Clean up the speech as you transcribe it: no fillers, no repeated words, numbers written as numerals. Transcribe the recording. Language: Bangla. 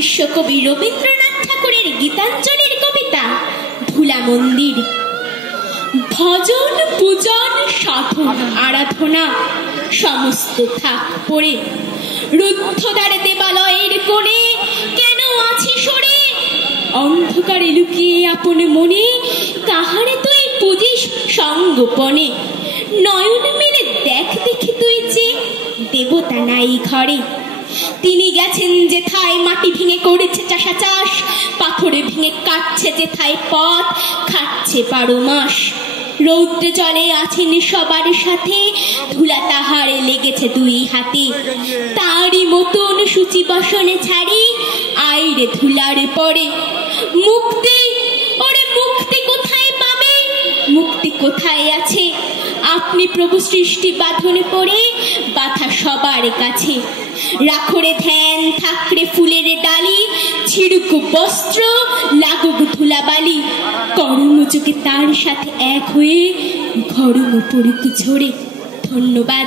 বিশ্বকবি রবীন্দ্রনাথ ঠাকুরের গীতাঞ্জলির কবিতা ধুলা মন্দির। ভজন পূজন সাধন আরাধনা সমস্ত থাক পড়ে, রুদ্ধদ্বারে দেবালয়ের কোণে কেন আছি সরে? অন্ধকারে লুকিয়ে আপন মনে কাহারে তুই পুজিস সঙ্গোপনে? নয়ন মেলে দেখ দেখি তুই যে দেবতা নাই ঘরে। তিনি গেছেন যেথায় মাটি ভেঙে করেছে চাষা চাষ, পাথরে ভেঙে কাটছে যেথায় পথ খাচ্ছে 12 মাস। রৌদ্রে জলে আছেন সবার সাথে, ধুলা তাহারে লেগেছে 2 হাতে। তারই মতন সূচি বসনে ছাড়ি আইরে ধুলার পরে। মুক্তি, ওরে মুক্তি কোথায় পাবে? মুক্তি কোথায় আছে? আপনি প্রভু সৃষ্টি বাঁধনে পড়ে বাধা সবার কাছে। রাখরে ধ্যান থাকরে ফুলের ডালি, ছিড়ুক বস্ত্র লাগুক ধুলাবালি। কর্মযোগে তার সাথে এক হয়ে ঘরম পড়ুক ঝরে। ধন্যবাদ।